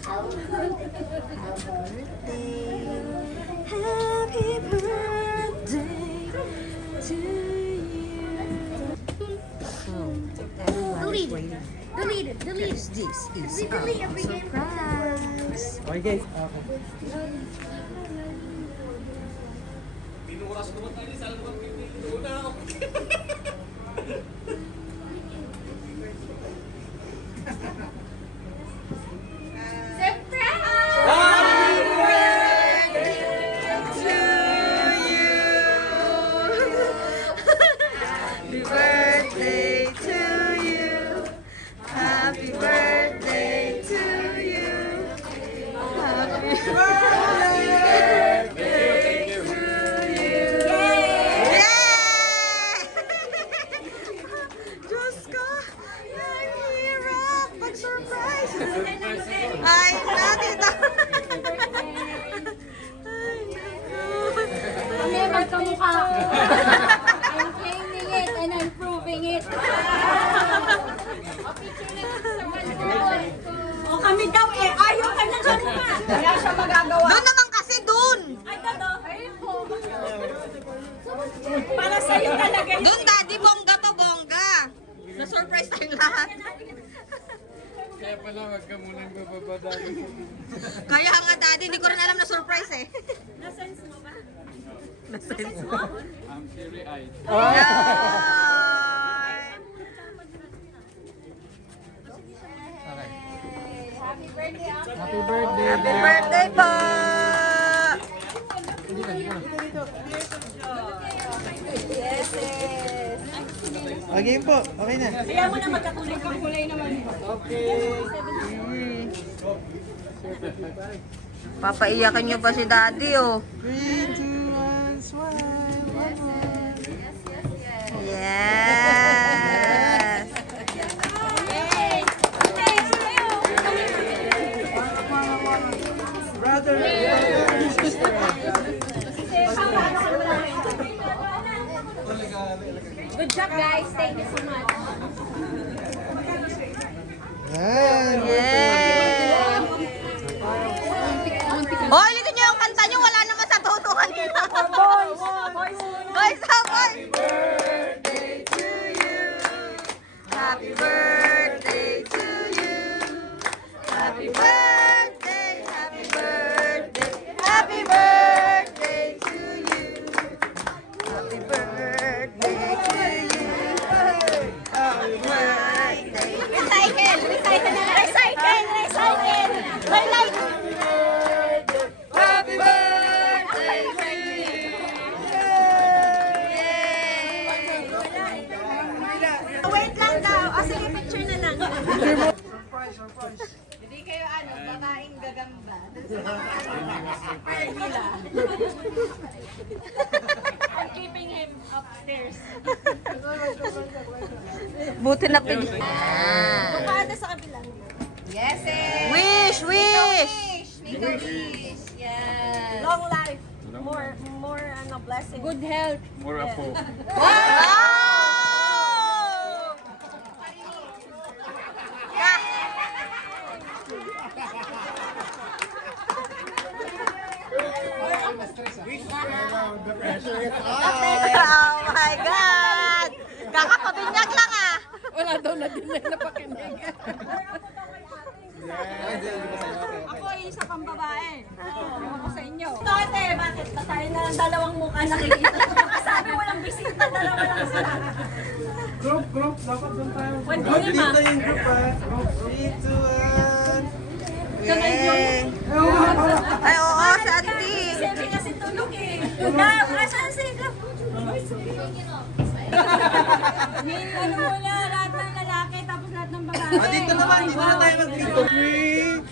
Happy birthday to you. Delete it. Delete it. Delete it. This is a surprise. Okay guys. I'm claiming it and I'm proving it. O kami daw eh, ayaw ka na kanina. Kaya siya magagawa. Doon naman kasi doon. Ay, dato. Ayun po. Para sa'yo talaga yun. Doon daddy, bongga to bongga. Na-surprise tayong lahat. Kaya pala wag ka munang bababadali. Kaya nga daddy, hindi ko rin alam na surprise eh. Na-sense mo ba? Na-sense mo? I'm teary-eyed. Happy birthday, Uncle. Happy birthday. Happy birthday po! Yes, yes. Okay po. Okay na. Kaya mo na magkakulay naman. Okay. Papaiyakan niyo pa si daddy oh. 3, 2, 1, smile. Yes! Brother. Good job, guys. Thank you so much. Yan. Yeah! Oh, ulitin niyo yung kanta niyo. Wala naman sa tono kanina. Boys! Guys, happy birthday to you. Happy birthday to you. Happy birthday, happy birthday, happy birthday to you. Happy birthday to you. Happy birthday. Recycle, recycle, recycle, recycle. Highlight. Happy birthday to you. Wait lang daw. O sige, picture na lang. Surprise. Hindi kayo babaeng gagamba. I'm keeping him upstairs. Buti na pig. Paano sa kabila? Yes, eh. Wish, wish. Make a wish. Yes. Long life. More blessing. Good health. More apo. Wow! The pressure is Oh my God! Kakakabinyag lang ah! Wala daw na din na napakinig. Ako ay isa pang babae. Ako sa inyo. Ate, bakit pa tayo na ng dalawang mukha nakikita? Sabi walang bisita, dalawa lang sila. Group. Dapat doon tayo. Pwede Dito naman. yung group ha. Group. 3, 2, 1. Yay! Ay, oo, sa auntie! Sabi kasi tulog eh. Na, asan sila? Ano muna, lahat ng lalaki, tapos lahat ng babae. Dito naman. Dito na tayo mag-dito. 3.